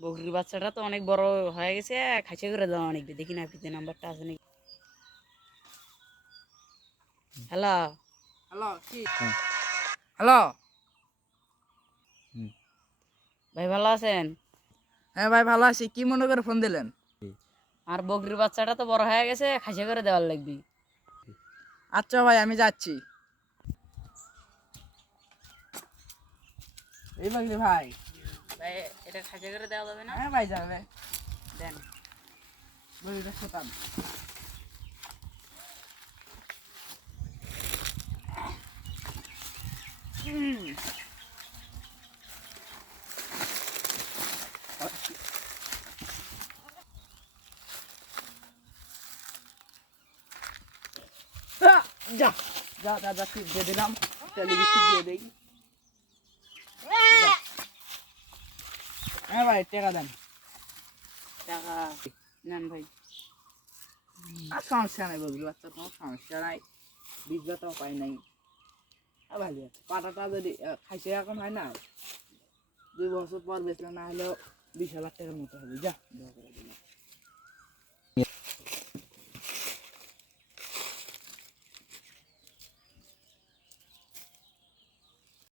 বকরির বাচ্চাটা তো অনেক বড় হয়ে গেছে, খাসি করে দাও অনেক, দেখি না পিতে নাম্বারটা আছে নাকি। হ্যালো হ্যালো কি হ্যালো ভাই, ভালো আছেন? হ্যাঁ ভাই ভালো আছি। কি মনে করে ফোন দিলেন? আর বকরির বাচ্চাটা তো বড় হয়ে গেছে, খাসি করে দেওয়ার লাগবে। আচ্ছা ভাই আমি যাচ্ছি। এই বাগলি ভাই। ভাই এটা খাসি করে দেওয়া যাবে না? হ্যাঁ ভাই যাবে। দেন। বলিটা শতান। যা যা যা যা টিপ দিয়ে দিলাম, টেলিভিশন দিয়ে দেই। হ্যাঁ ভাই টাকা দেন। টাকা নেন ভাই। আর সমস্যা নাই বগলি বাচ্চা, কোনো সমস্যা নাই। বীজ ব্যথাও পাই নাই। ভালো আছে পাটাটা যদি খাইছে এখন হয় না, 2 বছর পর বেচলে না হলেও 20,000 টাকার মতো হবে। যা